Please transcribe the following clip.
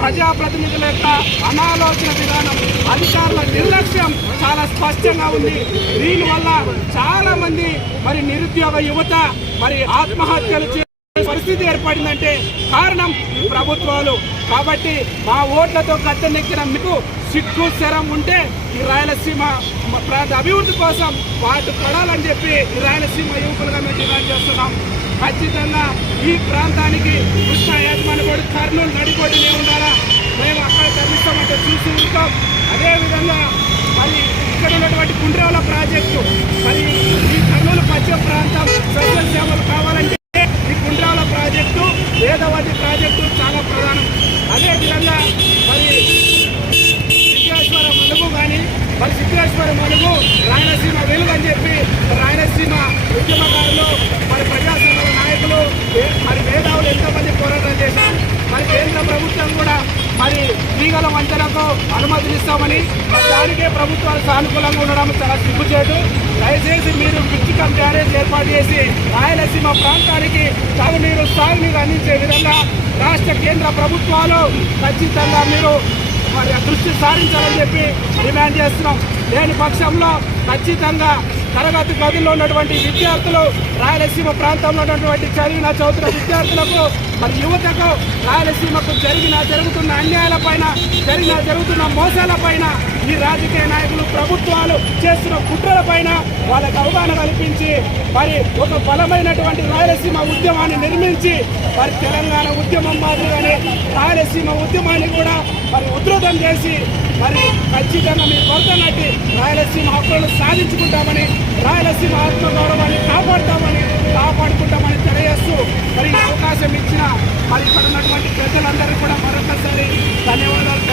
ప్రజాప్రతినిధుల యొక్క అనాలోచన విధానం అధికారుల నిర్లక్ష్యం చాలా స్పష్టంగా ఉంది. దీనివల్ల చాలా మంది మరి నిరుద్యోగ యువత మరి ఆత్మహత్యలు చే పరిస్థితి ఏర్పడిందంటే కారణం ప్రభుత్వాలు. కాబట్టి మా ఓట్లతో కట్టెనెక్కిన మీకు సిగ్గు శరం ఉంటే ఈ రాయలసీమ ప్రాంత అభివృద్ధి కోసం వాటి పడాలని చెప్పి ఈ రాయలసీమ యువకులుగా మేము డిమాండ్ చేస్తున్నాం. ఖచ్చితంగా ఈ ప్రాంతానికి కృష్ణ యాజమాన్య బోర్డు కర్నూలు నడిపోటీనే ఉండాలా? మేము అక్కడ తరలిస్తామంటే చూసి ఉంటాం. అదేవిధంగా మరి ఇక్కడ ఉన్నటువంటి కుండ్రాల ప్రాజెక్టు మరి ఈ కర్నూలు పశ్చిమ ప్రాంతం సస్య సేవలు కావాలంటే ఈ కుండ్రాల ప్రాజెక్టు వేదవతి చాలా ప్రధానం. అదేవిధంగా మరి సిద్ధేశ్వర మలుగు కానీ మరి సిద్ధేశ్వర మలుగు రాయలసీమ వెలుగు అని చెప్పి రాయలసీమ ఉద్యమకారులు మరి ప్రజాసంఘ నాయకులు మరి మేధావులు ఎంతోమంది పోరాటం చేశారు. మరి కేంద్ర ప్రభుత్వం కూడా మరి తీగల వంచనకు అనుమతినిస్తామని ఇస్తామని దానికే ప్రభుత్వాలు సానుకూలంగా ఉండడం చాలా సిగ్గుచేటు. దయచేసి మీరు పిచ్చికం బ్యారేజ్ ఏర్పాటు చేసి రాయలసీమ ప్రాంతానికి తాగునీరు సాగునీరు అందించే విధంగా రాష్ట్ర కేంద్ర ప్రభుత్వాలు ఖచ్చితంగా మీరు దృష్టి సారించాలని చెప్పి డిమాండ్ చేస్తున్నాం. లేని పక్షంలో ఖచ్చితంగా తరగతి గదుల్లో ఉన్నటువంటి విద్యార్థులు రాయలసీమ ప్రాంతంలో ఉన్నటువంటి చదివిన చదువుతున్న విద్యార్థులకు మరి యువతకు రాయలసీమకు జరిగిన జరుగుతున్న అన్యాయాలపైన జరిగిన జరుగుతున్న మోసాలపైన ఈ రాజకీయ నాయకులు ప్రభుత్వాలు చేస్తున్న కుట్రలపైన వాళ్ళకు అవగాహన కల్పించి మరి ఒక బలమైనటువంటి రాయలసీమ ఉద్యమాన్ని నిర్మించి మరి తెలంగాణ ఉద్యమం మాదిరిగానే రాయలసీమ ఉద్యమాన్ని కూడా మరి ఉధృతం చేసి మరి ఖచ్చితంగా మీ కొరత నాటి రాయలసీమ హక్కులను సాధించుకుంటామని రాయలసీమ ఆత్మగౌరవాన్ని కాపాడుతామని కాపాడుకుంటామని తెలియజేస్తూ మరి అవకాశం ఇచ్చిన మరి ఇక్కడ ఉన్నటువంటి ప్రజలందరికీ కూడా మరొకసారి ధన్యవాదాలు